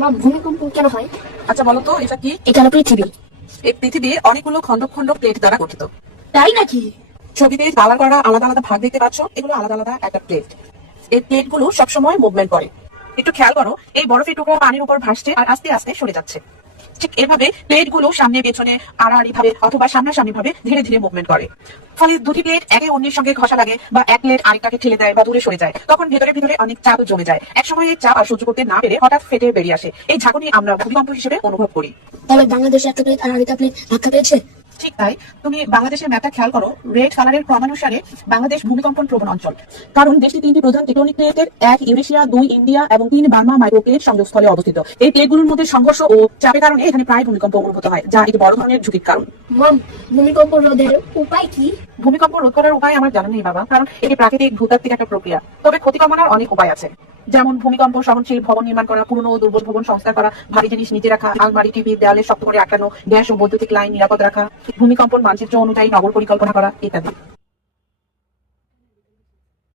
মা, ভূমিকম্প কেন হয়? আচ্ছা বলো তো এটা কি? এটা হলো পৃথিবী। এই পৃথিবী অনেকগুলো খন্ড খন্ড প্লেট দ্বারা গঠিত। তাই নাকি? ছবিতে কালার করা আলাদা আলাদা ভাগ দেখতে পাচ্ছ, এগুলো আলাদা আলাদা একটা প্লেট। এই প্লেট গুলো সবসময় মুভমেন্ট করে। একটু খেয়াল করো, এই বরফের টুকরো পানির উপর ভাসছে আর আস্তে আস্তে সরে যাচ্ছে। ঠিক এভাবে প্লেট গুলো সামনে পেছনে আড়াআড়ি ভাবে অথবা সামনাসামনি ভাবে ধীরে ধীরে মুভমেন্ট করে। ফলে দুটি প্লেট একে অন্যের সঙ্গে ঘষা লাগে বা এক প্লেট আরেকটাকে ঠেলে দেয় বা দূরে সরে যায়, তখন ভেতরে ভেতরে অনেক চাপ জমে যায়। একসময় এই চাপ আর সহ্য করতে না পেরে হঠাৎ ফেটে বেরিয়ে আসে। এই ঝাঁকুনি আমরা ভূমিকম্প হিসেবে অনুভব করি। তাহলে বাংলাদেশে একটা প্লেট আর আরেকটা প্লেট ধাক্কা পেয়েছে? ঠিক তাই। তুমি বাংলাদেশের ম্যাপটা খেয়াল করো, রেড কালারের ক্রমানুসারে বাংলাদেশ ভূমিকম্পন প্রবণ অঞ্চল। কারণ দেশটি তিনটি প্রধান টেকটনিক প্লেটের, 1 ইউরেশিয়া, 2 ইন্ডিয়া এবং 3 বার্মা মাইক্রো প্লেট সংযোগস্থলে অবস্থিত। এই প্লেটগুলোর মধ্যে সংঘর্ষ ও চাপের কারণে এখানে প্রায় ভূমিকম্প অনুভূত হয়, যা একটি বড় ধরনের ঝুঁকির কারণ। মম, ভূমিকম্প রোধের উপায় কি? ভূমিকম্প রোধ করার উপায় আমার জানা নেই বাবা, কারণ এটি প্রাকৃতিক ভূতাত্ত্বিক একটা প্রক্রিয়া। তবে ক্ষতি কমানোর অনেক উপায় আছে, যেমন ভূমিকম্প সহনশীল ভবন নির্মাণ করা, পুরনো ও দুর্বল ভবন সংস্কার করা, ভারী জিনিস নিচে রাখা, আলমারি টিভি দেয়ালে শক্ত করে আটকানো, গ্যাস ও বৈদ্যুতিক লাইন নিরাপদ রাখা, ভূমিকম্পন মানচিত্র অনুযায়ী নগর পরিকল্পনা করা ইত্যাদি।